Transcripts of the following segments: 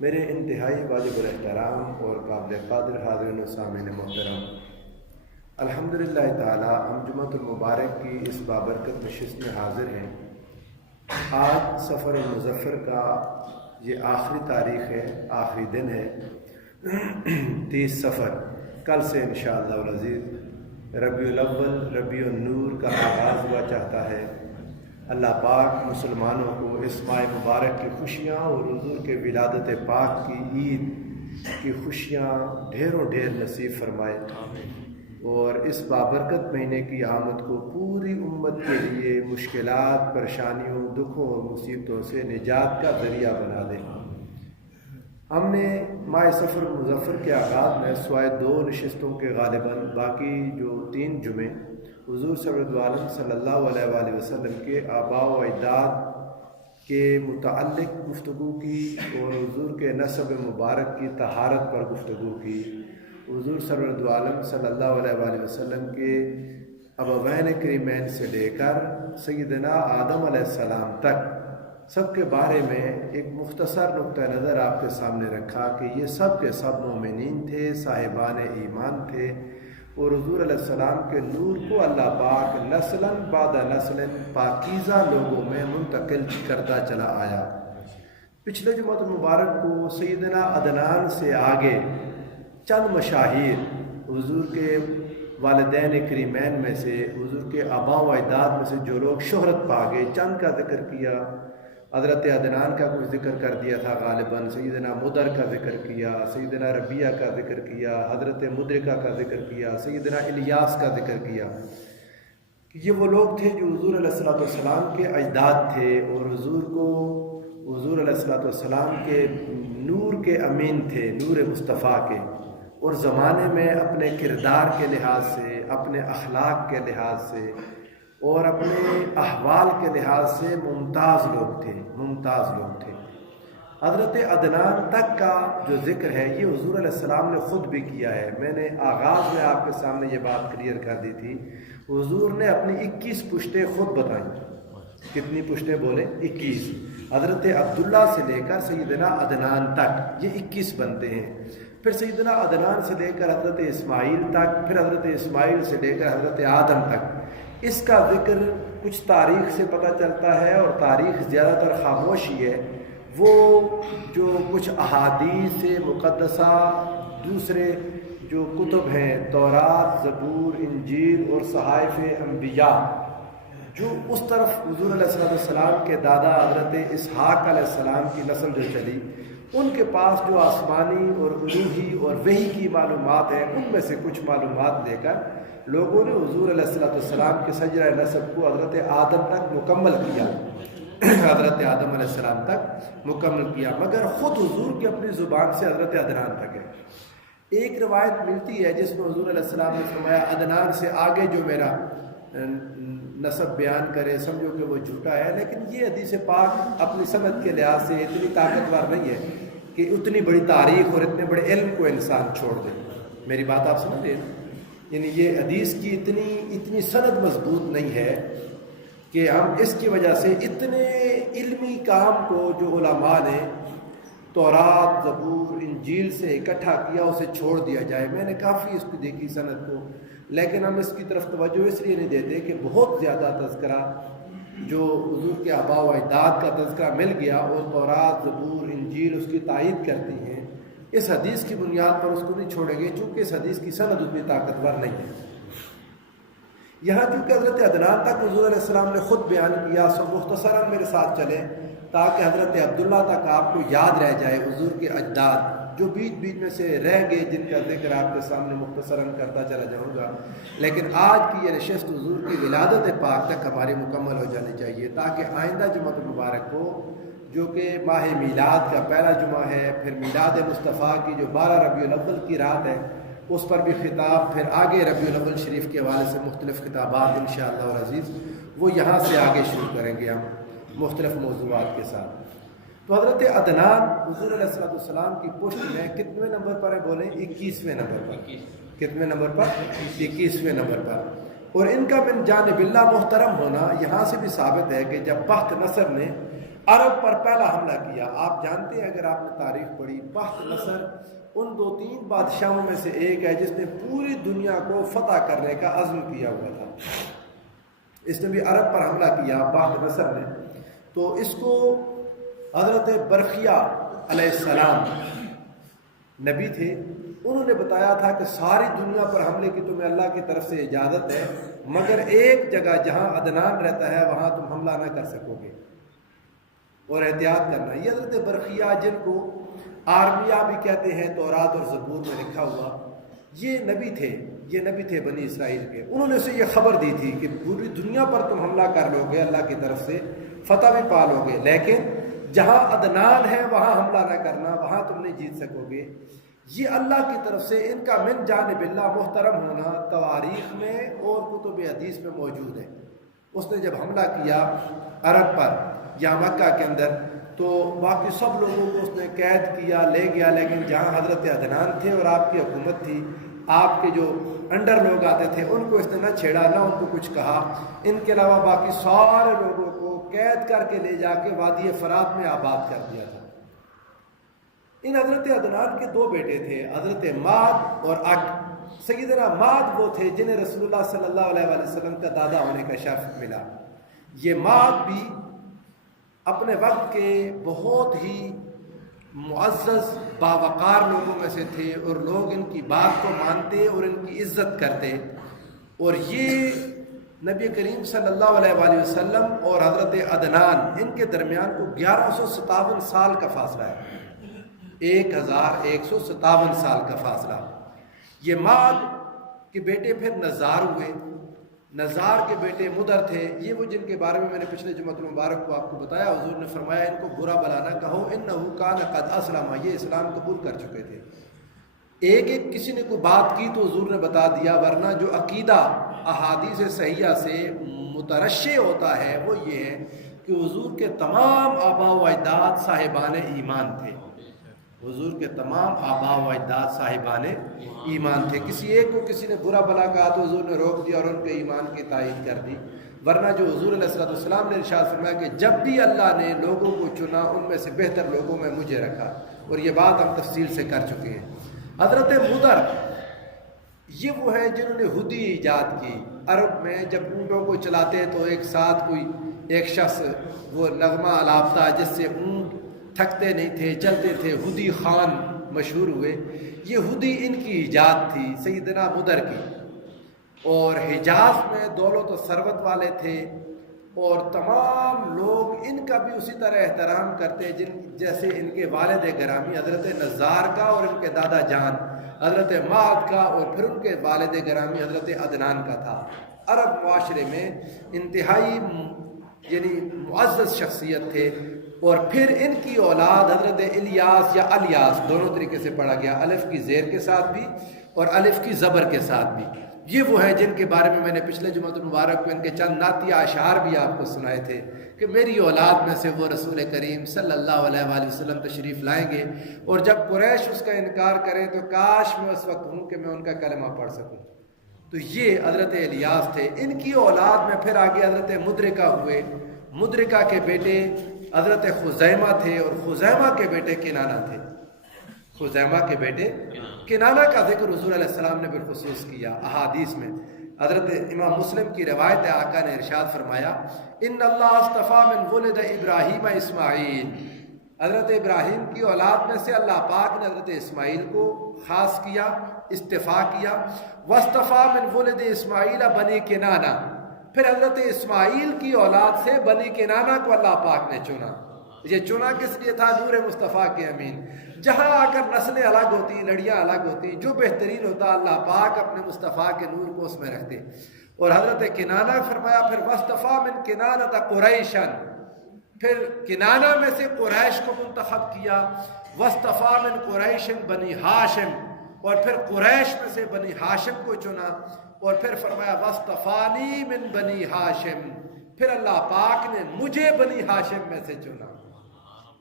میرے انتہائی واجب الاحترام اور قابل قدر حاضرین و سامعین محترم، الحمدللہ تعالی ہم جمعۃ المبارک کی اس بابرکت نشست میں حاضر ہیں۔ آج سفر المظفر کا یہ آخری تاریخ ہے، آخری دن ہے، 30 سفر۔ کل سے انشاءاللہ العزیز ربیع الاول، ربیع النور کا آغاز ہوا چاہتا ہے۔ اللہ پاک مسلمانوں کو اس ماہ مبارک کی خوشیاں اور حضور کے ولادت پاک کی عید کی خوشیاں ڈھیروں ڈھیر نصیب فرمائے، اور اس بابرکت مہینے کی آمد کو پوری امت کے لیے مشکلات، پریشانیوں، دکھوں اور مصیبتوں سے نجات کا ذریعہ بنا دے۔ ہم نے ماہ سفر مظفر کے آغاز میں سوائے 2 نشستوں کے غالباً باقی جو 3 جمعے حضور صلی اللہ علیہ وآلہ وسلم کے آباء و اجداد کے متعلق گفتگو کی، اور حضور کے نسب مبارک کی طہارت پر گفتگو کی۔ حضور صلی اللہ علیہ وآلہ وسلم کے ابوین کریمین سے لے کر سیدنا آدم علیہ السلام تک سب کے بارے میں ایک مختصر نقطہ نظر آپ کے سامنے رکھا کہ یہ سب کے سب مومنین تھے، صاحبان ایمان تھے، اور حضور علیہ السلام کے نور کو اللہ پاک نسلاً بعد نسل پاکیزہ لوگوں میں منتقل کرتا چلا آیا۔ پچھلے جمعۃ المبارک کو سیدنا عدنان سے آگے چند مشاہیر حضور کے والدین کریمین میں سے، حضور کے آباء و اجداد میں سے جو لوگ شہرت پا گئے، چند کا ذکر کیا۔ حضرت عدنان کا کچھ ذکر کر دیا تھا غالباً، سیدنا مدر کا ذکر کیا، سیدنا ربیہ کا ذکر کیا، حضرت مدرکہ کا ذکر کیا، سیدنا الیاس کا ذکر کیا۔ یہ وہ لوگ تھے جو حضور علیہ السلام کے اجداد تھے، اور حضور علیہ السلام کے نور کے امین تھے، نور مصطفیٰ کے، اور زمانے میں اپنے کردار کے لحاظ سے، اپنے اخلاق کے لحاظ سے اور اپنے احوال کے لحاظ سے ممتاز لوگ تھے۔ حضرت عدنان تک کا جو ذکر ہے یہ حضور علیہ السلام نے خود بھی کیا ہے۔ میں نے آغاز میں آپ کے سامنے یہ بات کلیئر کر دی تھی، حضور نے اپنی 21 پشتیں خود بتائیں۔ کتنی پشتیں بولیں؟ 21۔ حضرت عبداللہ سے لے کر سیدنا عدنان تک یہ 21 بنتے ہیں۔ پھر سیدنا عدنان سے لے کر حضرت اسماعیل تک، پھر حضرت اسماعیل سے لے کر حضرت آدم تک۔ اس کا ذکر کچھ تاریخ سے پتہ چلتا ہے، اور تاریخ زیادہ تر خاموشی ہے۔ وہ جو کچھ احادیث مقدسہ، دوسرے جو کتب ہیں، تورات، زبور، انجیل اور صحائف انبیاء، جو اس طرف حضور علیہ السلام کے دادا حضرت اسحاق علیہ السلام کی نسل جو چلی، ان کے پاس جو آسمانی اور الوہی اور وحی کی معلومات ہیں، ان میں سے کچھ معلومات لے کر لوگوں نے حضور علیہ السلام کے شجرہ نسب کو حضرت آدم تک مکمل کیا، حضرت آدم علیہ السلام تک مکمل کیا، مگر خود حضور کی اپنی زبان سے حضرت عدنان تک ہے۔ ایک روایت ملتی ہے جس میں حضور علیہ السلام نے فرمایا عدنان سے آگے جو میرا نسب بیان کرے سمجھو کہ وہ جھوٹا ہے، لیکن یہ حدیث پاک اپنی سند کے لحاظ سے اتنی طاقتور نہیں ہے کہ اتنی بڑی تاریخ اور اتنے بڑے علم کو انسان چھوڑ دے۔ میری بات آپ سمجھ رہے ہیں؟ یعنی یہ حدیث کی اتنی سند مضبوط نہیں ہے کہ ہم اس کی وجہ سے اتنے علمی کام کو جو علماء نے تورات، زبور، انجیل سے اکٹھا کیا اسے چھوڑ دیا جائے۔ میں نے کافی اس کی دیکھی سند کو، لیکن ہم اس کی طرف توجہ اس لیے نہیں دیتے کہ بہت زیادہ تذکرہ جو حضور کے آباء و اجداد کا تذکرہ مل گیا، اور تورات، زبور، انجیل اس کی تائید کرتی ہیں۔ اس حدیث کی بنیاد پر اس کو نہیں چھوڑیں گے، چونکہ اس حدیث کی سند اتنی طاقتور نہیں ہے۔ یہاں چونکہ حضرت عدنان تک حضور علیہ السلام نے خود بیان کیا، سو مختصراً میرے ساتھ چلیں تاکہ حضرت عبداللہ تک آپ کو یاد رہ جائے حضور کے اجداد جو بیچ بیچ میں سے رہ گئے، جن کا ذکر آپ کے سامنے مختصراً کرتا چلا جاؤں گا۔ لیکن آج کی یہ نشست حضور کی ولادت پاک تک ہماری مکمل ہو جانی چاہیے، تاکہ آئندہ جمعۃ المبارک کو، جو کہ ماہ میلاد کا پہلا جمعہ ہے، پھر میلاد مصطفیٰ کی جو 12 ربیع الاول کی رات ہے، اس پر بھی خطاب، پھر آگے ربیع الاول شریف کے حوالے سے مختلف خطابات انشاءاللہ العزیز وہ یہاں سے آگے شروع کریں گے ہم مختلف موضوعات کے ساتھ۔ تو حضرت عدنان حضور علیہ السلام کی پشت میں کتنے نمبر پر ہے بولیں؟ 21ویں نمبر پر۔ کتنے نمبر پر؟ 21ویں نمبر پر۔ اور ان کا من جانب اللہ محترم ہونا یہاں سے بھی ثابت ہے کہ جب بخت نصر نے عرب پر پہلا حملہ کیا، کیا. آپ جانتے ہیں اگر آپ نے تاریخ پڑھی، بخت نصر ان 2-3 بادشاہوں میں سے ایک ہے جس نے پوری دنیا کو فتح کرنے کا عزم کیا ہوا تھا. اس نے بھی عرب پر حملہ کیا بخت نصر نے. تو اس کو حضرت برقیہ علیہ السلام نبی تھے، انہوں نے بتایا تھا کہ ساری دنیا پر حملے کی تمہیں اللہ کی طرف سے اجازت ہے، مگر ایک جگہ جہاں عدنان رہتا ہے وہاں تم حملہ نہ کر سکو گے اور احتیاط کرنا. یہ حضرت برقیہ جن کو آرمیا بھی کہتے ہیں، تورات اور زبور میں لکھا ہوا، یہ نبی تھے بنی اسرائیل کے. انہوں نے اسے یہ خبر دی تھی کہ پوری دنیا پر تم حملہ کر لو گے، اللہ کی طرف سے فتح بھی پا لو گے، لیکن جہاں عدنان ہے وہاں حملہ نہ کرنا، وہاں تم نہیں جیت سکو گے. یہ اللہ کی طرف سے ان کا من جانب اللہ محترم ہونا تواریخ میں اور کتب حدیث میں موجود ہے. اس نے جب حملہ کیا عرب پر یا مکہ کے اندر تو باقی سب لوگوں کو اس نے قید کیا، لے گیا، لیکن جہاں حضرت عدنان تھے اور آپ کی حکومت تھی، آپ کے جو انڈر لوگ آتے تھے ان کو اس نے نہ چھیڑا، نہ ان کو کچھ کہا. ان کے علاوہ باقی سارے لوگوں کو قید کر کے لے جا کے وادی فرات میں آباد کر دیا تھا. ان حضرت عدنان کے 2 بیٹے تھے، حضرت ماد اور اک. سیدنا ماد وہ تھے جنہیں رسول اللہ صلی اللہ علیہ وآلہ وسلم کا دادا ہونے کا شرف ملا. یہ ماد بھی اپنے وقت کے بہت ہی معزز باوقار لوگوں میں سے تھے اور لوگ ان کی بات کو مانتے اور ان کی عزت کرتے. اور یہ نبی کریم صلی اللہ علیہ وآلہ وسلم اور حضرت عدنان ان کے درمیان کو 1157 سال کا فاصلہ ہے، 1157 سال کا فاصلہ. یہ ماد کے بیٹے پھر نزار ہوئے. نزار کے بیٹے مدر تھے. یہ وہ جن کے بارے میں میں نے پچھلے جمعۃ المبارک کو آپ کو بتایا، حضور نے فرمایا ان کو برا بلا نہ کہو، انہ کان قد اسلم، یہ اسلام قبول کر چکے تھے. ایک کسی نے کوئی بات کی تو حضور نے بتا دیا، ورنہ جو عقیدہ احادیث صحیحہ سے مترشح ہوتا ہے وہ یہ ہے کہ حضور کے تمام آباء و اجداد صاحبان ایمان تھے. حضور کے تمام آباء و اجداد صاحبان ایمان تھے. کسی ایک کو کسی نے برا بلا کہا تو حضور نے روک دیا اور ان کے ایمان کی تائید کر دی. ورنہ جو حضور علیہ السلام نے ارشاد فرمایا کہ جب بھی اللہ نے لوگوں کو چنا ان میں سے بہتر لوگوں میں مجھے رکھا، اور یہ بات ہم تفصیل سے کر چکے ہیں. حضرت مدر یہ وہ ہیں جنہوں نے ہدی ایجاد کی. عرب میں جب اونٹوں کو چلاتے تو ایک ساتھ کوئی ایک شخص وہ نغمہ الاپتا جس سے اونٹ تھکتے نہیں تھے، چلتے تھے، ہدی خان مشہور ہوئے. یہ ہدی ان کی ایجاد تھی سیدنا مدر کی. اور حجاز میں دولت و ثروت والے تھے اور تمام لوگ ان کا بھی اسی طرح احترام کرتے جیسے ان کے والد گرامی حضرت نزار کا اور ان کے دادا جان حضرت ماد کا اور پھر ان کے والد گرامی حضرت عدنان کا تھا. عرب معاشرے میں انتہائی یعنی معزز شخصیت تھے. اور پھر ان کی اولاد حضرت الیاس یا الیاس دونوں طریقے سے پڑھا گیا، الف کی زیر کے ساتھ بھی اور الف کی زبر کے ساتھ بھی. یہ وہ ہیں جن کے بارے میں نے پچھلے جمعۃ المبارک کو ان کے چند نعتیہ اشعار بھی آپ کو سنائے تھے کہ میری اولاد میں سے وہ رسول کریم صلی اللہ علیہ وآلہ وسلم تشریف لائیں گے، اور جب قریش اس کا انکار کریں تو کاش میں اس وقت ہوں کہ میں ان کا کلمہ پڑھ سکوں. تو یہ حضرت الیاس تھے. ان کی اولاد میں پھر آگے حضرت مدرکہ ہوئے. مدرکہ کے بیٹے حضرت خزیمہ تھے اور خزیمہ کے بیٹے کنانہ تھے. خزیمہ کے بیٹے کنانہ کا ذکر حضور علیہ السلام نے بالخصوص کیا احادیث میں. حضرت امام مسلم کی روایت ہے، آقا نے ارشاد فرمایا ان اللہ اصطفیٰ من ولد ابراہیم اسماعیل. حضرت ابراہیم کی اولاد میں سے اللہ پاک نے حضرت اسماعیل کو خاص کیا، استفاء کیا. واصطفیٰ من ولد اسماعیل بنی کنانہ. پھر حضرت اسماعیل کی اولاد سے بنی کنانہ کو اللہ پاک نے چنا. یہ چنا کس لیے تھا؟ نور مصطفیٰ کے امین. جہاں آ کر نسلیں الگ ہوتی، لڑیاں الگ ہوتی، جو بہترین ہوتا اللہ پاک اپنے مصطفیٰ کے نور کو اس میں رکھتے. اور حضرت کنانہ فرمایا پھر واصطفیٰ من کنانہ قریشن، پھر کنانہ میں سے قریش کو منتخب کیا. واصطفیٰ من قریشن بنی ہاشم، اور پھر قریش میں سے بنی ہاشم کو چنا. اور پھر فرمایا واصطفانی من بنی ہاشم، پھر اللہ پاک نے مجھے بنی ہاشم میں سے چنا.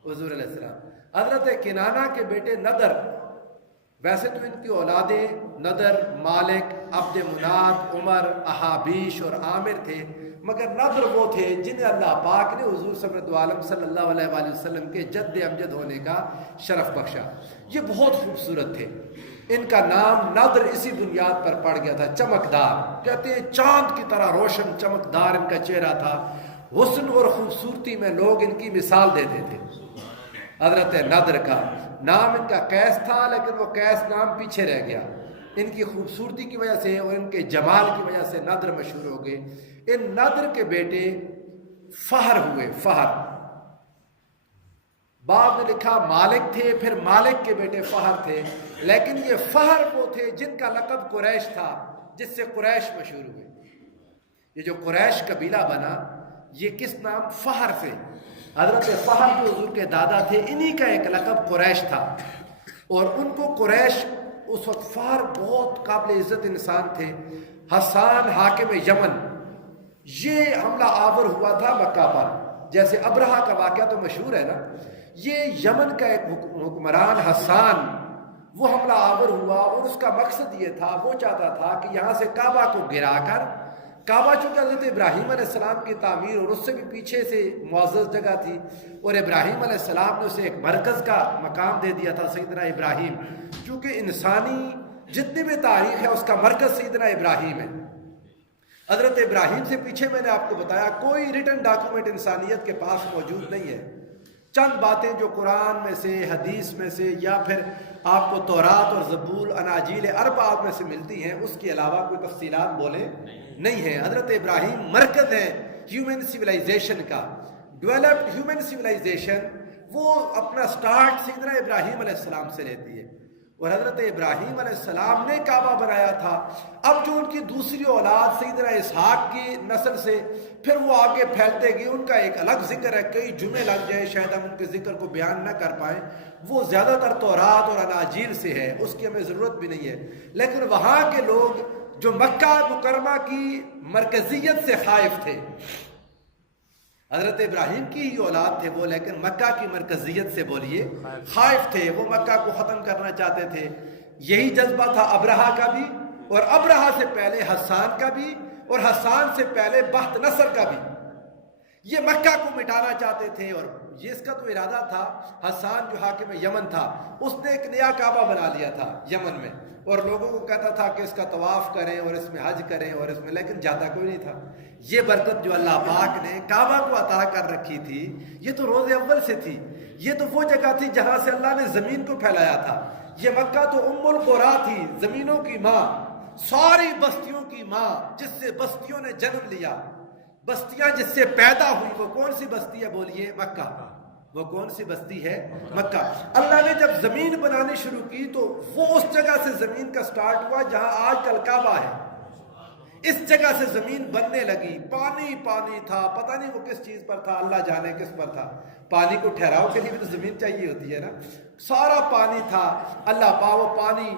حضور علیہ السلام حضرت کنانہ کے بیٹے نضر ویسے تو ان کی اولادیں نضر، مالک، عبد مناد، عمر، احابیش اور عامر تھے، مگر نضر وہ تھے جنہیں اللہ پاک نے حضور صلی اللہ علیہ وآلہ وسلم کے جد امجد ہونے کا شرف بخشا۔ یہ بہت خوبصورت تھے، ان کا نام نضر اسی بنیاد پر پڑ گیا تھا، چمکدار، کہتے ہیں چاند کی طرح روشن چمکدار ان کا چہرہ تھا، حسن اور خوبصورتی میں لوگ ان کی مثال دیتے تھے۔ حضرت نضر کا نام ان کا قیس تھا، لیکن وہ قیس نام پیچھے رہ گیا، ان کی خوبصورتی کی وجہ سے اور ان کے جمال کی وجہ سے نضر مشہور ہو گئے۔ ان نضر کے بیٹے فہر ہوئے، فہر، بعد میں لکھا مالک تھے، پھر مالک کے بیٹے فہر تھے، لیکن یہ فہر وہ تھے جن کا لقب قریش تھا، جس سے قریش مشہور ہوئے۔ یہ جو قریش قبیلہ بنا یہ کس نام؟ فہر سے۔ حضرت فہر جو حضور کے دادا تھے انہی کا ایک لقب قریش تھا، اور ان کو قریش اس وقت، فہر بہت قابل عزت انسان تھے۔ حسان حاکم یمن، یہ حملہ آور ہوا تھا مکہ پر، جیسے ابرہہ کا واقعہ تو مشہور ہے نا، یہ یمن کا ایک حکمران حسان وہ حملہ آور ہوا، اور اس کا مقصد یہ تھا، وہ چاہتا تھا کہ یہاں سے کعبہ کو گرا کر، کعبہ چونکہ حضرت ابراہیم علیہ السلام کی تعمیر اور اس سے بھی پیچھے سے معزز جگہ تھی، اور ابراہیم علیہ السلام نے اسے ایک مرکز کا مقام دے دیا تھا، سیدنا ابراہیم، چونکہ انسانی جتنی بھی تاریخ ہے اس کا مرکز سیدنا ابراہیم ہے۔ حضرت ابراہیم سے پیچھے میں نے آپ کو بتایا کوئی ریٹن ڈاکومنٹ انسانیت کے پاس موجود نہیں ہے، چند باتیں جو قرآن میں سے، حدیث میں سے، یا پھر آپ کو تورات اور زبور، اناجیل اربع میں سے ملتی ہیں، اس کے علاوہ کوئی تفصیلات بولے نہیں ہیں۔ حضرت ابراہیم مرکز ہے ہیومن سویلائزیشن کا، ڈیولپڈ ہیومن سویلائزیشن، وہ اپنا سٹارٹ سیدنا ابراہیم علیہ السلام سے لیتی ہے، اور حضرت ابراہیم علیہ السلام نے کعبہ بنایا تھا۔ اب جو ان کی دوسری اولاد سیدنا اسحاق کی نسل سے پھر وہ آگے پھیلتے گئے، ان کا ایک الگ ذکر ہے، کئی جمعے لگ جائے شاید ہم ان کے ذکر کو بیان نہ کر پائیں، وہ زیادہ تر تورات اور اناجیل سے ہے، اس کی ہمیں ضرورت بھی نہیں ہے، لیکن وہاں کے لوگ جو مکہ مکرمہ کی مرکزیت سے خائف تھے، حضرت ابراہیم کی ہی اولاد تھے وہ، لیکن مکہ کی مرکزیت سے بولیے خائف تھے، وہ مکہ کو ختم کرنا چاہتے تھے۔ یہی جذبہ تھا ابرہہ کا بھی، اور ابرہہ سے پہلے حسان کا بھی، اور حسان سے پہلے بخت نصر کا بھی، یہ مکہ کو مٹانا چاہتے تھے۔ اور یہ اس کا تو ارادہ تھا، حسان جو حاکم یمن تھا اس نے ایک نیا کعبہ بنا لیا تھا یمن میں، اور لوگوں کو کہتا تھا کہ اس کا طواف کریں اور اس میں حج کریں اور اس میں، لیکن جاتا کوئی نہیں تھا۔ یہ برکت جو اللہ پاک نے کعبہ کو عطا کر رکھی تھی یہ تو روز اول سے تھی، یہ تو وہ جگہ تھی جہاں سے اللہ نے زمین کو پھیلایا تھا۔ یہ مکہ تو ام القریٰ تھی، زمینوں کی ماں، ساری بستیوں کی ماں، جس سے بستیوں نے جنم لیا، بستیاں جس سے پیدا ہوئی، وہ کون سی بستی ہے بولیے؟ مکہ۔ وہ کون سی بستی ہے؟ مکہ۔ اللہ نے جب زمین بنانی شروع کی تو وہ اس جگہ سے زمین کا سٹارٹ ہوا جہاں آج کل کعبہ ہے، اس جگہ سے زمین بننے لگی۔ پانی پانی تھا، پتہ نہیں وہ کس چیز پر تھا، اللہ جانے کس پر تھا، پانی کو ٹھہراؤ کے لیے بھی تو زمین چاہیے ہوتی ہے نا، سارا پانی تھا، اللہ پاک وہ پانی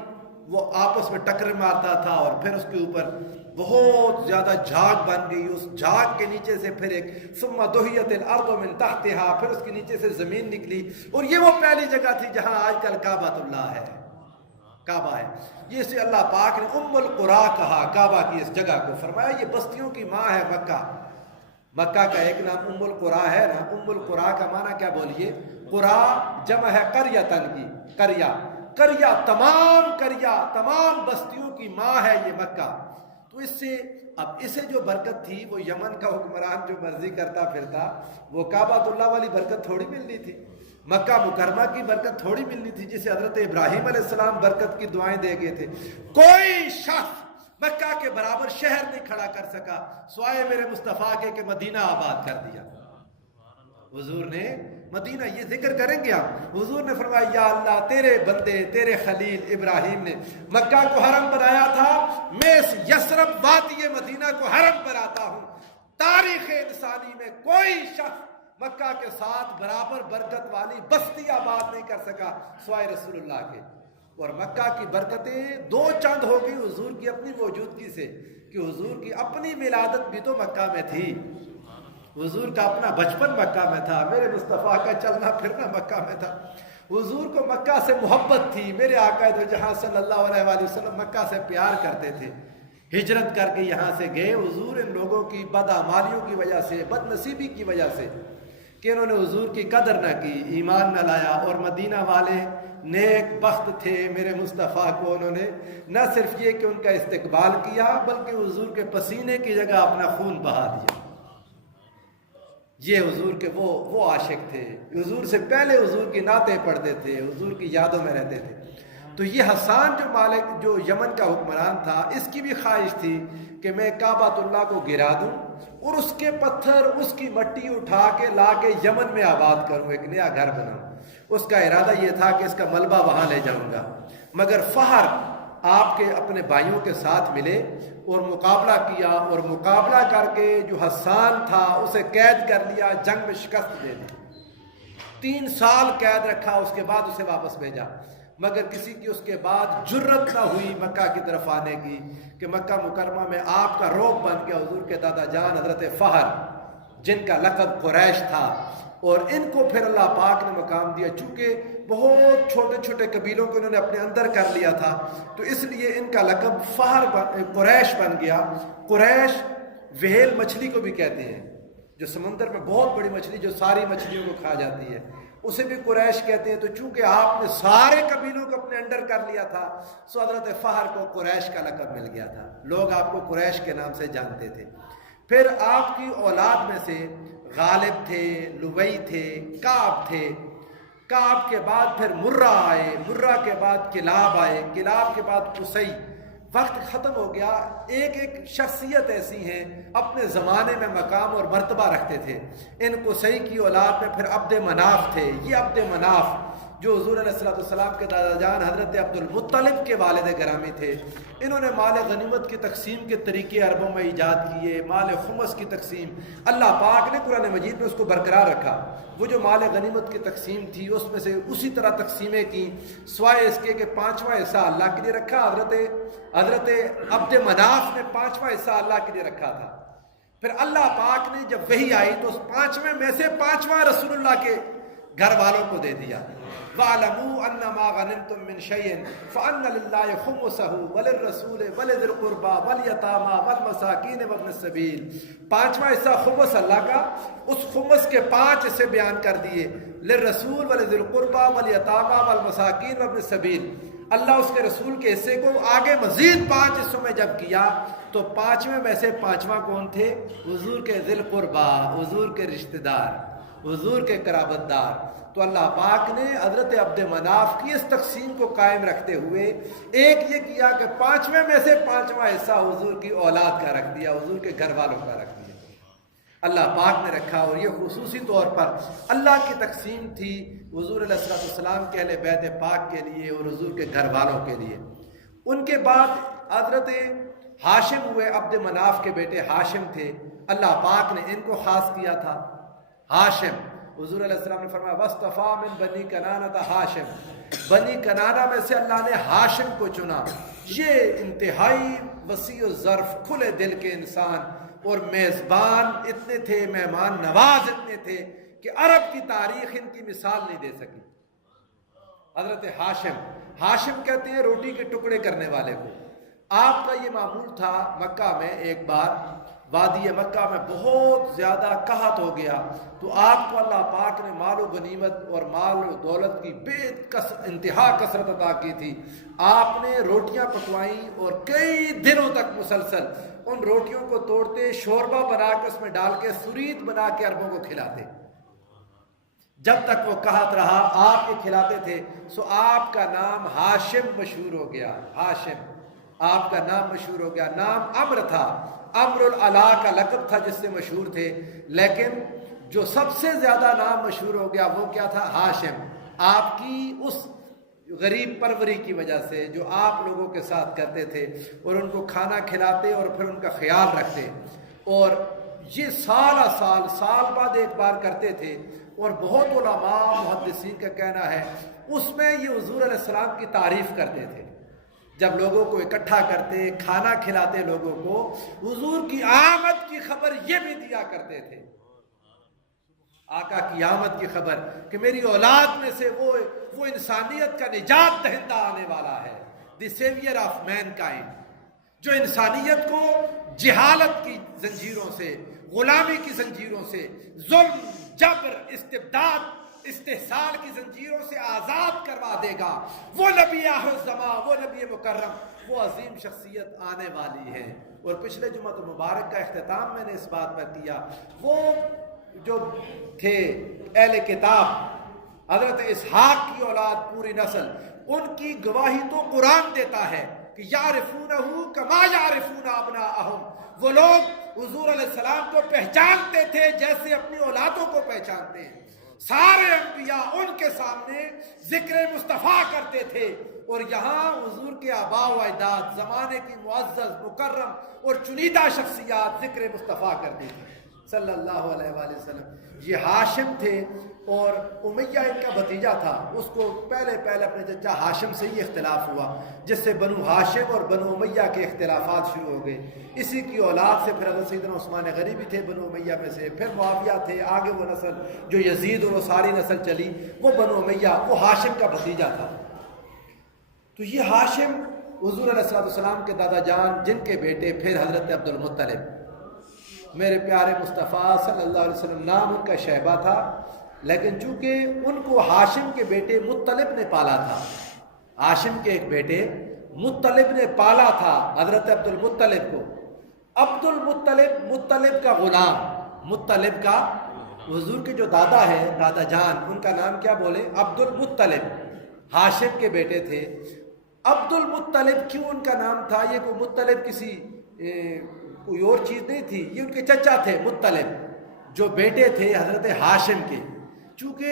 وہ آپس میں ٹکر مارتا تھا، اور پھر اس کے اوپر بہت زیادہ جھاگ بن گئی، اس جھاگ کے نیچے سے پھر ایک ثم دحیت الارض من تحتہا، پھر اس کے نیچے سے زمین نکلی، اور یہ وہ پہلی جگہ تھی جہاں آج کل کعبۃ اللہ ہے، کعبہ ہے۔ یہ اسے اللہ پاک نے ام القریٰ کہا، کعبہ کی اس جگہ کو، فرمایا یہ بستیوں کی ماں ہے مکہ۔ مکہ کا ایک نام ام القریٰ ہے نا، ام القریٰ کا معنی کیا بولیے؟ قریٰ جمع ہے قریتن کی، قریہ، قریہ تمام، قریہ تمام بستیوں کی ماں ہے یہ مکہ۔ تو اس سے اب اسے جو برکت تھی، وہ یمن کا حکمران جو مرضی کرتا پھرتا، وہ کعبۃ اللہ والی برکت تھوڑی ملنی تھی، مکہ مکرمہ کی برکت تھوڑی ملنی تھی، جسے حضرت ابراہیم علیہ السلام برکت کی دعائیں دے گئے تھے۔ کوئی شخص مکہ کے برابر شہر نہیں کھڑا کر سکا سوائے میرے مصطفیٰ کے کہ مدینہ آباد کر دیا۔ حضور نے مدینہ، یہ ذکر کریں گے آپ، حضور نے فرمایا یا اللہ تیرے بندے تیرے خلیل ابراہیم نے مکہ کو حرم بنایا تھا، میں اس یثرب وادی مدینہ کو حرم بناتا ہوں۔ تاریخ انسانی میں کوئی شخص مکہ کے ساتھ برابر برکت والی بستی آباد نہیں کر سکا سوائے رسول اللہ کے۔ اور مکہ کی برکتیں دو چند ہو گئی حضور کی اپنی موجودگی سے، کہ حضور کی اپنی ولادت بھی تو مکہ میں تھی، حضور کا اپنا بچپن مکہ میں تھا، میرے مصطفیٰ کا چلنا پھرنا مکہ میں تھا، حضور کو مکہ سے محبت تھی، میرے آقا دو جہاں صلی اللہ علیہ وآلہ وسلم مکہ سے پیار کرتے تھے، ہجرت کر کے یہاں سے گئے۔ حضور ان لوگوں کی بدعمالیوں کی وجہ سے، بد نصیبی کی وجہ سے کہ انہوں نے حضور کی قدر نہ کی، ایمان نہ لایا، اور مدینہ والے نیک بخت تھے میرے مصطفیٰ کو، انہوں نے نہ صرف یہ کہ ان کا استقبال کیا بلکہ حضور کے پسینے کی جگہ اپنا خون بہا دیا۔ یہ حضور کے وہ عاشق تھے، حضور سے پہلے حضور کی نعتیں پڑھتے تھے، حضور کی یادوں میں رہتے تھے۔ تو یہ حسان جو یمن کا حکمران تھا، اس کی بھی خواہش تھی کہ میں کعبۃ اللہ کو گرا دوں اور اس کے پتھر، اس کی مٹی اٹھا کے لا کے یمن میں آباد کروں، ایک نیا گھر بناؤں۔ اس کا ارادہ یہ تھا کہ اس کا ملبہ وہاں لے جاؤں گا، مگر فہر آپ کے اپنے بھائیوں کے ساتھ ملے اور مقابلہ کیا، اور مقابلہ کر کے جو حسان تھا اسے قید کر لیا، جنگ میں شکست دے دی، 3 سال قید رکھا، اس کے بعد اسے واپس بھیجا۔ مگر کسی کی اس کے بعد جرت نہ ہوئی مکہ کی طرف آنے کی، کہ مکہ مکرمہ میں آپ کا رعب بن گیا حضور کے دادا جان حضرت فہر، جن کا لقب قریش تھا، اور ان کو پھر اللہ پاک نے مقام دیا، چونکہ بہت چھوٹے چھوٹے قبیلوں کو انہوں نے اپنے اندر کر لیا تھا، تو اس لیے ان کا لقب فہر قریش بن گیا۔ قریش وہیل مچھلی کو بھی کہتے ہیں، جو سمندر میں بہت بڑی مچھلی جو ساری مچھلیوں کو کھا جاتی ہے، اسے بھی قریش کہتے ہیں۔ تو چونکہ آپ نے سارے قبیلوں کو اپنے انڈر کر لیا تھا، سو حضرت فہر کو قریش کا لقب مل گیا تھا، لوگ آپ کو قریش کے نام سے جانتے تھے۔ پھر آپ کی اولاد میں سے غالب تھے، لبئی تھے، کعب تھے، کعب کے بعد پھر مرہ آئے، مرہ کے بعد کلاب آئے، کلاب کے بعد قصی۔ وقت ختم ہو گیا، ایک ایک شخصیت ایسی ہیں اپنے زمانے میں مقام اور مرتبہ رکھتے تھے۔ ان قصی کی اولاد میں پھر عبد مناف تھے۔ یہ عبد مناف جو حضور علیہ السلام کے دادا جان حضرت عبد المطلب کے والد گرامی تھے، انہوں نے مال غنیمت کی تقسیم کے طریقے عربوں میں ایجاد کیے، مال خمس کی تقسیم اللہ پاک نے قرآن مجید میں اس کو برقرار رکھا۔ وہ جو مال غنیمت کی تقسیم تھی اس میں سے اسی طرح تقسیمیں کی، سوائے اس کے کہ 5واں حصہ اللہ کے لیے رکھا۔ حضرت عبد مناف نے 5واں حصہ اللہ کے لیے رکھا تھا۔ پھر اللہ پاک نے جب وحی آئی تو اس 5ویں میں سے 5واں رسول اللہ کے گھر والوں کو دے دیا۔ وَاعْلَمُوا أَنَّمَا غَنِمْتُم مِّن شَيْءٍ فَأَنَّ لِلَّهِ خُمُسَهُ وَلِلرَّسُولِ وَلِذِي الْقُرْبَىٰ وَالْيَتَامَىٰ وَالْمَسَاكِينِ وَابْنِ السَّبِيلِ۔ 5واں حصہ خمس اللہ کا، اس خمس کے 5 حصے بیان کر دیے، للرسول وَلِذِي الْقُرْبَىٰ وَالْيَتَامَىٰ وَالْمَسَاكِينِ وَابْنِ السَّبِيلِ۔ اللہ اس کے رسول کے حصے کو آگے مزید 5 حصوں میں جب کیا تو 5ویں میں سے 5واں کون تھے؟ حضور کے ذی القربیٰ، حضور کے رشتہ دار، حضور کے قرابت دار۔ تو اللہ پاک نے حضرت عبد مناف کی اس تقسیم کو قائم رکھتے ہوئے ایک یہ کیا کہ 5ویں میں سے 5واں حصہ حضور کی اولاد کا رکھ دیا، حضور کے گھر والوں کا رکھ دیا، اللہ پاک نے رکھا۔ اور یہ خصوصی طور پر اللہ کی تقسیم تھی حضور علیہ السلام کے اہل بیت پاک کے لیے اور حضور کے گھر والوں کے لیے۔ ان کے بعد حضرت ہاشم ہوئے، عبد مناف کے بیٹے ہاشم تھے، اللہ پاک نے ان کو خاص کیا تھا۔ ہاشم، حضور علیہ السلام نے فرمایا وَاصْطَفَىٰ مِن بنی کنانہ ہاشم، بنی کنانہ میں سے اللہ نے ہاشم کو چنا۔ یہ انتہائی وسیع الظرف، کھلے دل کے انسان اور میزبان اتنے تھے، مہمان نواز اتنے تھے کہ عرب کی تاریخ ان کی مثال نہیں دے سکی۔ حضرت ہاشم کہتے ہیں روٹی کے ٹکڑے کرنے والے کو۔ آپ کا یہ معمول تھا مکہ میں، ایک بار وادی مکہ میں بہت زیادہ قحط ہو گیا تو آپ کو اللہ پاک نے مال و غنیمت اور مال و دولت کی انتہا کثرت عطا کی تھی۔ آپ نے روٹیاں پکوائیں اور کئی دنوں تک مسلسل ان روٹیوں کو توڑتے، شوربہ بنا کے اس میں ڈال کے سرید بنا کے عربوں کو کھلاتے، جب تک وہ قحط رہا آپ یہ کھلاتے تھے۔ سو آپ کا نام ہاشم مشہور ہو گیا، ہاشم آپ کا نام مشہور ہو گیا۔ نام عمرو تھا، عمرو العلا کا لقب تھا جس سے مشہور تھے، لیکن جو سب سے زیادہ نام مشہور ہو گیا وہ کیا تھا؟ ہاشم۔ آپ کی اس غریب پروری کی وجہ سے جو آپ لوگوں کے ساتھ کرتے تھے اور ان کو کھانا کھلاتے اور پھر ان کا خیال رکھتے، اور یہ سال بعد ایک بار کرتے تھے۔ اور بہت علماء محدثین کا کہنا ہے اس میں یہ حضور علیہ السلام کی تعریف کرتے تھے، جب لوگوں کو اکٹھا کرتے، کھانا کھلاتے لوگوں کو، حضور کی آمد کی خبر یہ بھی دیا کرتے تھے آقا کی آمد کی خبر کہ میری اولاد میں سے وہ انسانیت کا نجات دہندہ آنے والا ہے، دی سیویئر آف مین کائنڈ، جو انسانیت کو جہالت کی زنجیروں سے، غلامی کی زنجیروں سے، ظلم، جبر، استبداد، استحصال کی زنجیروں سے آزاد کروا دے گا۔ وہ نبی آخر الزمان، وہ نبی مکرم، وہ عظیم شخصیت آنے والی ہے۔ اور پچھلے جمعہ مبارک کا اختتام میں نے اس بات پر کیا، وہ جو تھے اہل کتاب، حضرت اسحاق کی اولاد، پوری نسل، ان کی گواہی تو قرآن دیتا ہے کہ یعرفونہ کما یعرفون ابناءہم، وہ لوگ حضور علیہ السلام کو پہچانتے تھے جیسے اپنی اولادوں کو پہچانتے ہیں۔ سارے انبیاء ان کے سامنے ذکر مصطفیٰ کرتے تھے، اور یہاں حضور کے آباء و اجداد، زمانے کی معزز، مکرم اور چنیدہ شخصیات ذکر مصطفیٰ کرتے تھے صلی اللہ علیہ وآلہ وسلم۔ یہ ہاشم تھے اور امیہ ان کا بھتیجا تھا، اس کو پہلے اپنے چچا ہاشم سے ہی اختلاف ہوا، جس سے بنو ہاشم اور بنو امیہ کے اختلافات شروع ہو گئے۔ اسی کی اولاد سے پھر حضرت سیدنا عثمان غنی تھے بنو امیہ میں سے، پھر معاویہ تھے، آگے وہ نسل جو یزید اور وہ ساری نسل چلی وہ بنو امیہ، وہ ہاشم کا بھتیجا تھا۔ تو یہ ہاشم حضور علیہ السلام کے دادا جان، جن کے بیٹے پھر حضرت عبد المطلب، میرے پیارے مصطفیٰ صلی اللہ علیہ وسلم، نام ان کا شیبہ تھا، لیکن چونکہ ان کو ہاشم کے بیٹے مطلب نے پالا تھا، ہاشم کے ایک بیٹے مطلب نے پالا تھا حضرت عبد المطلب کو۔ عبد المطلب، مطلب کا غلام، مطلب کا، حضور کے جو دادا ہے، دادا جان، ان کا نام کیا بولے؟ عبد المطلب، ہاشم کے بیٹے تھے۔ عبد المطلب کیوں ان کا نام تھا؟ یہ کوئی مطلب کسی کوئی اور چیز نہیں تھی، یہ ان کے چچا تھے مطلب، جو بیٹے تھے حضرت ہاشم کے۔ چونکہ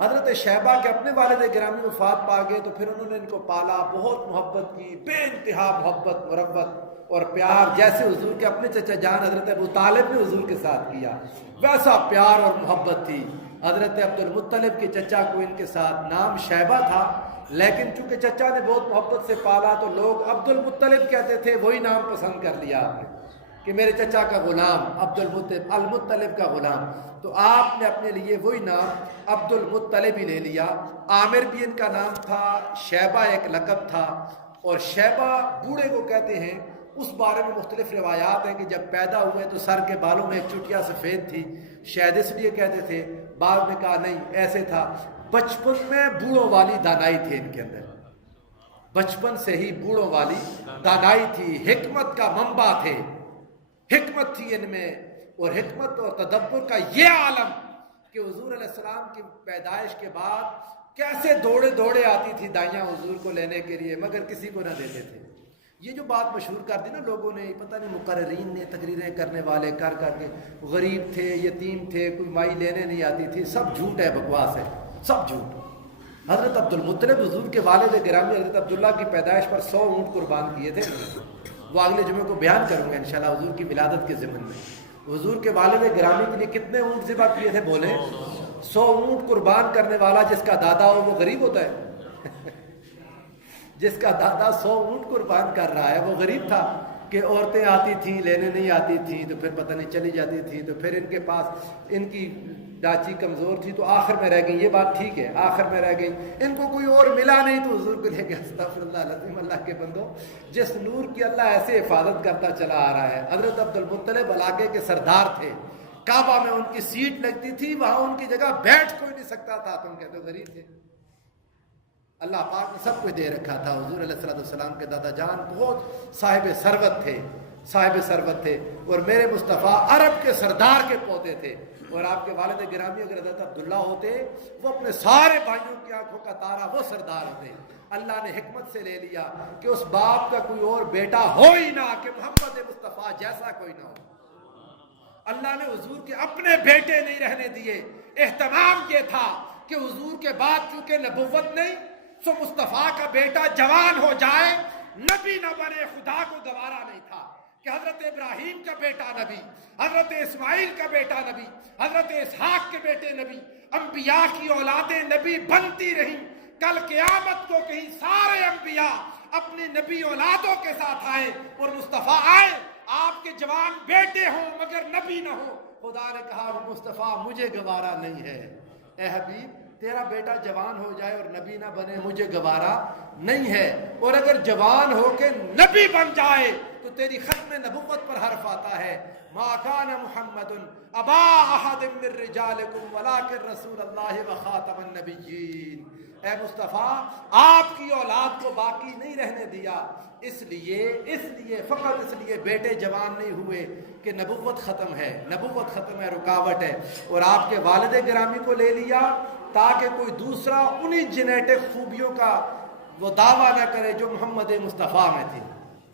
حضرت شیبہ کے اپنے والد گرامی وفات پا گئے تو پھر انہوں نے ان کو پالا، بہت محبت کی، بے انتہا محبت، مروت اور پیار، جیسے حضور کے اپنے چچا جان حضرت ابو طالب نے حضور کے ساتھ کیا، ویسا پیار اور محبت تھی حضرت عبد المطلب کے چچا کو ان کے ساتھ۔ نام شیبہ تھا، لیکن چونکہ چچا نے بہت محبت سے پالا تو لوگ عبد المطلب کہتے تھے، وہی نام پسند کر لیا آپ نے کہ میرے چچا کا غلام عبد المطلب، المطلب کا غلام، تو آپ نے اپنے لیے وہی نام عبد المطلب ہی لے لیا۔ عامر بھی ان کا نام تھا، شیبہ ایک لقب تھا، اور شیبہ بوڑھے کو کہتے ہیں۔ اس بارے میں مختلف روایات ہیں کہ جب پیدا ہوئے تو سر کے بالوں میں ایک چٹیا سفید تھی، شاید اس لیے کہتے تھے، بعد نے کہا نہیں ایسے تھا۔ بچپن میں بوڑھوں والی دانائی تھی ان کے اندر، بچپن سے ہی بوڑھوں والی دانائی تھی، حکمت کا منبع تھے، حکمت تھی ان میں، اور حکمت اور تدبر کا یہ عالم کہ حضور علیہ السلام کی پیدائش کے بعد کیسے دوڑے آتی تھی دائیاں حضور کو لینے کے لیے، مگر کسی کو نہ دیتے تھے۔ یہ جو بات مشہور کر دی نا لوگوں نے، پتہ نہیں مقررین نے، تقریریں کرنے والے کر کے، غریب تھے، یتیم تھے، کوئی مائی لینے نہیں آتی تھی، سب جھوٹ ہے، بکواس ہے، سب جھوٹ۔ حضرت عبد المطلب حضور کے والد گرامی حضرت عبداللہ کی پیدائش پر 100 اونٹ قربان کیے تھے، وہ اگلے جمعے کو بیان کروں گا انشاءاللہ حضور کی ولادت کے ضمن میں۔ حضور کے والد گرامی کے لیے کتنے اونٹ ذبح کیے تھے بولے؟ 100 اونٹ قربان کرنے والا جس کا دادا ہو وہ غریب ہوتا ہے؟ جس کا دادا 100 اونٹ قربان کر رہا ہے وہ غریب تھا کہ عورتیں آتی تھیں لینے نہیں آتی تھیں تو پھر پتہ نہیں چلی جاتی تھیں، تو پھر ان کے پاس ان کی ڈاچی کمزور تھی تو آخر میں رہ گئی، یہ بات ٹھیک ہے، آخر میں رہ گئی، ان کو کوئی اور ملا نہیں تو حضور کو لے کے استغفر اللہ العظیم، اللہ کے بندو، جس نور کی اللہ ایسے حفاظت کرتا چلا آ رہا ہے۔ حضرت عبد المطلب علاقے کے سردار تھے، کعبہ میں ان کی سیٹ لگتی تھی، وہاں ان کی جگہ بیٹھ کوئی نہیں سکتا تھا، تم کہتے ہو غریب تھے، اللہ پاک نے سب کچھ دے رکھا تھا۔ حضور علیہ السلام کے دادا جان بہت صاحب ثروت تھے، صاحب ثروت تھے، اور میرے مصطفیٰ عرب کے سردار کے پوتے تھے، اور آپ کے والد گرامی اگر حضرت عبداللہ ہوتے وہ اپنے سارے بھائیوں کی آنکھوں کا تارا وہ سردار ہوتے۔ اللہ نے حکمت سے لے لیا کہ اس باپ کا کوئی اور بیٹا ہو ہی نہ، کہ محمد مصطفیٰ جیسا کوئی نہ ہو۔ اللہ نے حضور کے اپنے بیٹے نہیں رہنے دیے، اہتمام یہ تھا کہ حضور کے بعد چونکہ نبوت نہیں سو مصطفیٰ کا بیٹا جوان ہو جائے، نبی نہ بنے، خدا کو گوارا نہیں تھا کہ حضرت ابراہیم کا بیٹا نبی، حضرت اسماعیل کا بیٹا نبی، حضرت اسحاق کے بیٹے نبی، انبیاء کی اولادیں نبی بنتی رہیں، کل قیامت کو کہیں سارے انبیاء اپنے نبی اولادوں کے ساتھ آئے اور مصطفیٰ آئے، آپ کے جوان بیٹے ہوں مگر نبی نہ ہو، خدا نے کہا مصطفیٰ مجھے گوارا نہیں ہے، اے حبیب تیرا بیٹا جوان ہو جائے اور نبی نہ بنے مجھے گوارا نہیں ہے، اور اگر جوان ہو کے نبی بن جائے تو تیری ختم نبوت پر حرف آتا ہے، ما کان محمد ابا احد من رجالکم ولکن رسول اللہ وخاتم النبیین۔ اے مصطفیٰ آپ کی اولاد کو باقی نہیں رہنے دیا، اس لیے فقط اس لیے بیٹے جوان نہیں ہوئے کہ نبوت ختم ہے، نبوت ختم ہے، رکاوٹ ہے، اور آپ کے والد گرامی کو لے لیا تاکہ کوئی دوسرا انہی جینیٹک خوبیوں کا وہ دعویٰ نہ کرے جو محمد مصطفیٰ میں تھی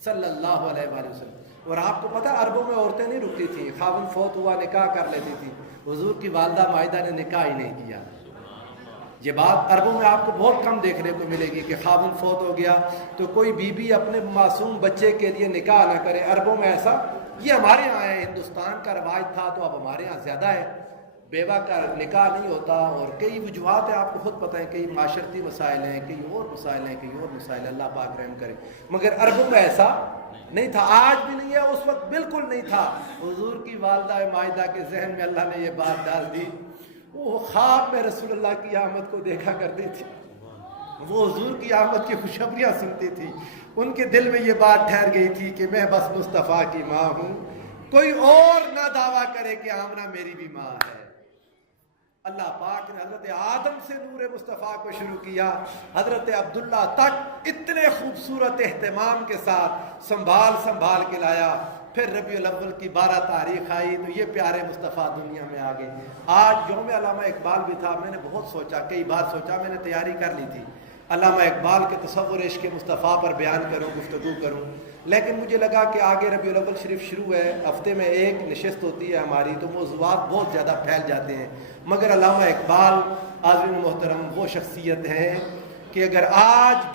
صلی اللہ علیہ وآلہ وسلم۔ اور آپ کو پتہ عربوں میں عورتیں نہیں رکتی تھیں، خاوند فوت ہوا نکاح کر لیتی تھی، حضور کی والدہ مائدہ نے نکاح ہی نہیں کیا۔ یہ بات عربوں میں آپ کو بہت کم دیکھنے کو ملے گی کہ خاوند فوت ہو گیا تو کوئی بیوی اپنے معصوم بچے کے لیے نکاح نہ کرے، عربوں میں ایسا، یہ ہمارے ہاں ہے، ہندوستان کا رواج تھا تو اب ہمارے ہاں زیادہ ہے، بیوہ کا نکاح نہیں ہوتا، اور کئی وجوہات ہیں آپ کو خود پتہ ہے، کئی معاشرتی مسائل ہیں، کئی اور مسائل ہیں، کئی اور مسائل ہیں، اللہ پاک رحم کرے، مگر عربوں میں ایسا نہیں تھا، آج بھی نہیں ہے، اس وقت بالکل نہیں تھا۔ حضور کی والدہ مائدہ کے ذہن میں اللہ نے یہ بات ڈال دی، وہ خواب میں رسول اللہ کی آمد کو دیکھا کرتی تھی، وہ حضور کی آمد کی خوشخبریاں سنتی تھی، ان کے دل میں یہ بات ٹھہر گئی تھی کہ میں بس مصطفیٰ کی ماں ہوں، کوئی اور نہ دعویٰ کرے کہ آمنہ میری بھی ماں ہے۔ اللہ پاک نے حضرت آدم سے نور مصطفیٰ کو شروع کیا، حضرت عبداللہ تک اتنے خوبصورت اہتمام کے ساتھ سنبھال کے لایا، پھر ربیع الاول کی 12 تاریخ آئی تو یہ پیارے مصطفیٰ دنیا میں آ گئے۔ آج یوم علامہ اقبال بھی تھا، میں نے بہت سوچا، کئی بار سوچا، میں نے تیاری کر لی تھی علامہ اقبال کے تصور عشق مصطفیٰ پر بیان کروں، گفتگو کروں، لیکن مجھے لگا کہ آگے ربیع الاول شریف شروع ہے، ہفتے میں ایک نشست ہوتی ہے ہماری، تو موضوعات بہت زیادہ پھیل جاتے ہیں، مگر علامہ اقبال عازمین محترم وہ شخصیت ہے کہ اگر آج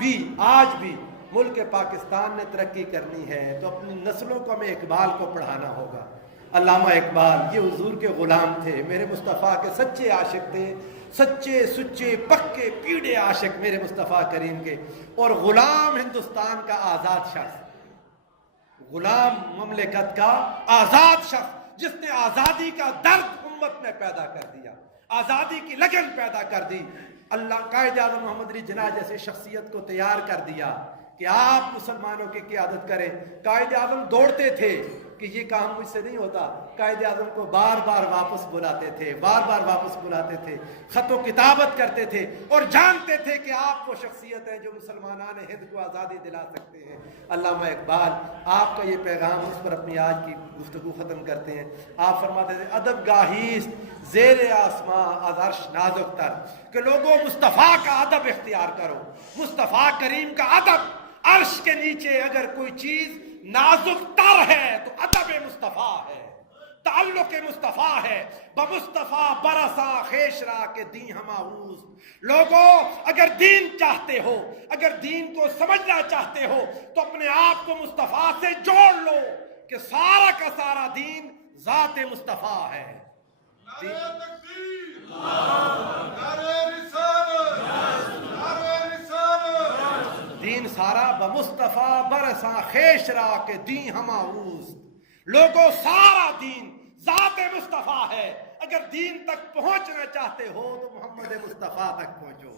بھی ملک پاکستان نے ترقی کرنی ہے تو اپنی نسلوں کو ہمیں اقبال کو پڑھانا ہوگا۔ علامہ اقبال یہ حضور کے غلام تھے، میرے مصطفیٰ کے سچے عاشق تھے، سچے سچے پکے پیڑے عاشق میرے مصطفیٰ کریم کے، اور غلام ہندوستان کا آزاد شخص، غلام مملکت کا آزاد شخص جس نے آزادی کا درد امت میں پیدا کر دیا، آزادی کی لگن پیدا کر دی، اللہ قائد اعظم محمد علی جناح جیسے شخصیت کو تیار کر دیا کہ آپ مسلمانوں کی قیادت کریں۔ قائد اعظم دوڑتے تھے کہ یہ کام مجھ سے نہیں ہوتا، قائد اعظم کو بار بار واپس بلاتے تھے، خط و کتابت کرتے تھے، اور جانتے تھے کہ آپ وہ شخصیت ہیں جو مسلمانان ہند کو آزادی دلا سکتے ہیں۔ علامہ اقبال آپ کا یہ پیغام، اس پر اپنی آج کی گفتگو ختم کرتے ہیں۔ آپ فرماتے تھے ادب گاہیست زیر آسماں از عرش نازک تر، کہ لوگوں مصطفیٰ کا ادب اختیار کرو، مصطفیٰ کریم کا ادب، عرش کے نیچے اگر کوئی چیز نازک تر ہے تو ادب مصطفیٰ ہے، تعلق مصطفیٰ ہے، بمصطفیٰ برساں خیش را کے دین ہماؤز۔ لوگوں اگر دین چاہتے ہو، اگر دین کو سمجھنا چاہتے ہو تو اپنے آپ کو مصطفیٰ سے جوڑ لو کہ سارا کا سارا دین ذات مصطفیٰ ہے۔ دین سارا بمصطفیٰ برساں خیش را کے دین ہماؤز۔ لوگوں سارا دین ذات مصطفیٰ ہے، اگر دین تک پہنچنا چاہتے ہو تو محمد مصطفیٰ تک پہنچو۔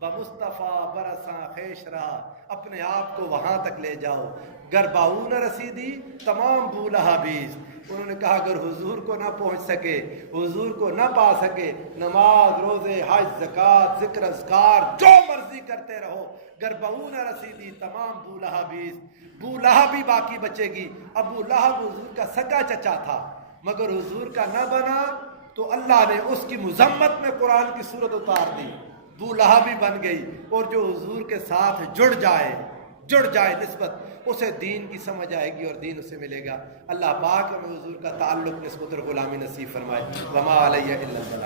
بمصطفیٰ برساں خیش را، اپنے آپ کو وہاں تک لے جاؤ۔ گر باؤ نہ رسیدی تمام بولہابیز، انہوں نے کہا اگر حضور کو نہ پہنچ سکے، حضور کو نہ پا سکے، نماز روزے حج زکوٰۃ ذکر اذکار جو مرضی کرتے رہو، گر باؤ نہ رسیدی تمام بولہابیز، بولہبی باقی بچے گی۔ ابو لہب حضور کا سگا چچا تھا، مگر حضور کا نہ بنا تو اللہ نے اس کی مذمت میں قرآن کی صورت اتار دی، بولہبی بن گئی، اور جو حضور کے ساتھ جڑ جائے نسبت، اسے دین کی سمجھ آئے گی اور دین اسے ملے گا۔ اللہ پاک ہمیں حضور کا تعلق نسبت اور غلامی نصیب فرمائے۔ وما علیہ الا البلاغ۔